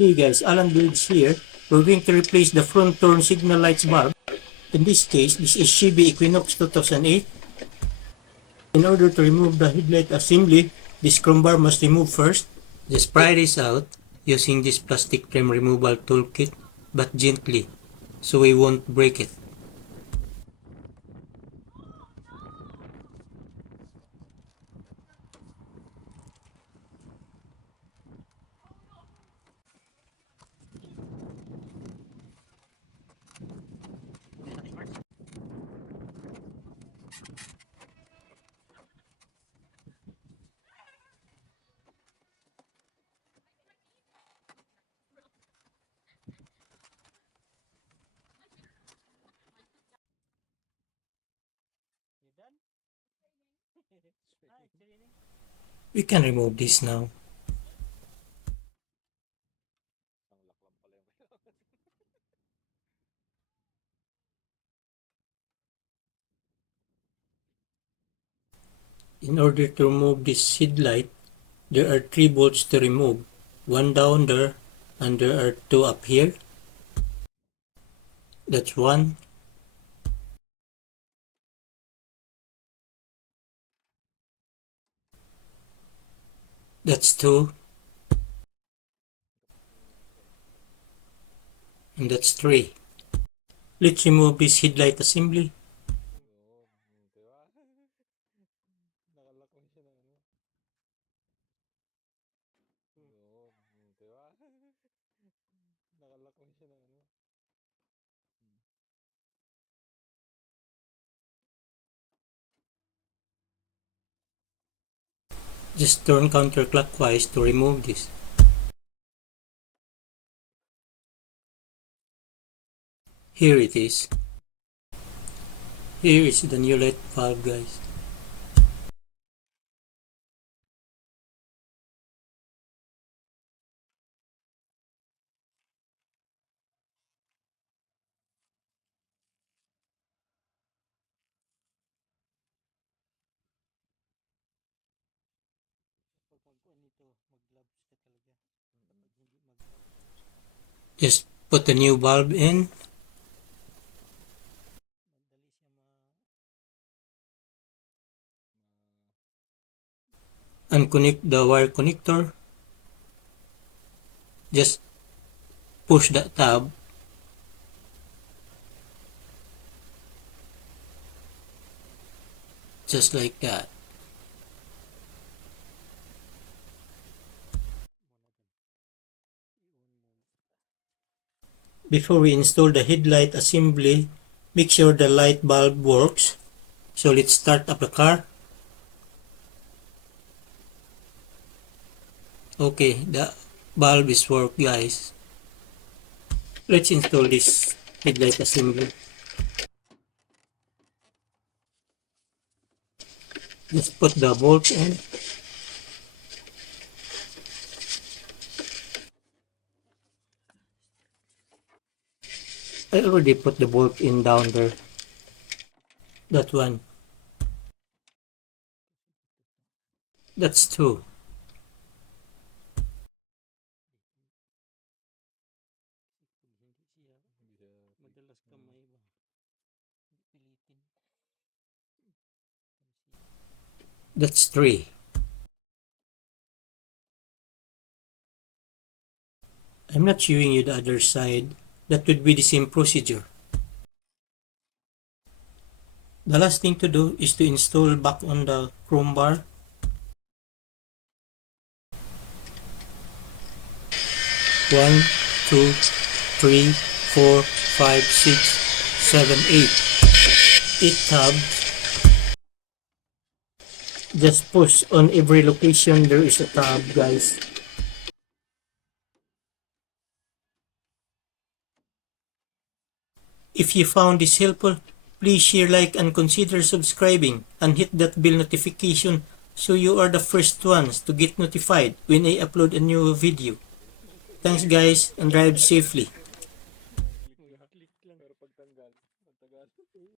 Hey guys, Allan Builds here. We're going to replace the front turn signal lights bulb. In this case, this is Chevy Equinox 2008. In order to remove the headlight assembly, this chrome bar must remove first. Just pry this out using this plastic frame removal toolkit, but gently, so we won't break it. We can remove this now. In order to remove this headlight, there are 3 bolts to remove. One down there, and there are 2 up here. That's 1. That's 2. And that's 3. Let's remove this headlight assembly. Just turn counterclockwise to remove this. Here it is. Here is the new light bulb, guys. Just put the new bulb in. Unconnect the wire connector. Just push that tab. Just like that. Before we install the headlight assembly, make sure the light bulb works. So let's start up the car. Okay, the bulb is work, guys. Let's install this headlight assembly. Just put the bolt in. I already put the bolt in down there. That one. That's 2. That's 3. I'm not showing you the other side. That would be the same procedure. The last thing to do is to install back on the chrome bar. One, 2, 3, 4, 5, 6, 7, 8. 8 tabs. Just push on every location there is a tab, guys. If you found this helpful, please share, like, and consider subscribing and hit that bell notification so you are the first ones to get notified when I upload a new video. Thanks guys, and drive safely.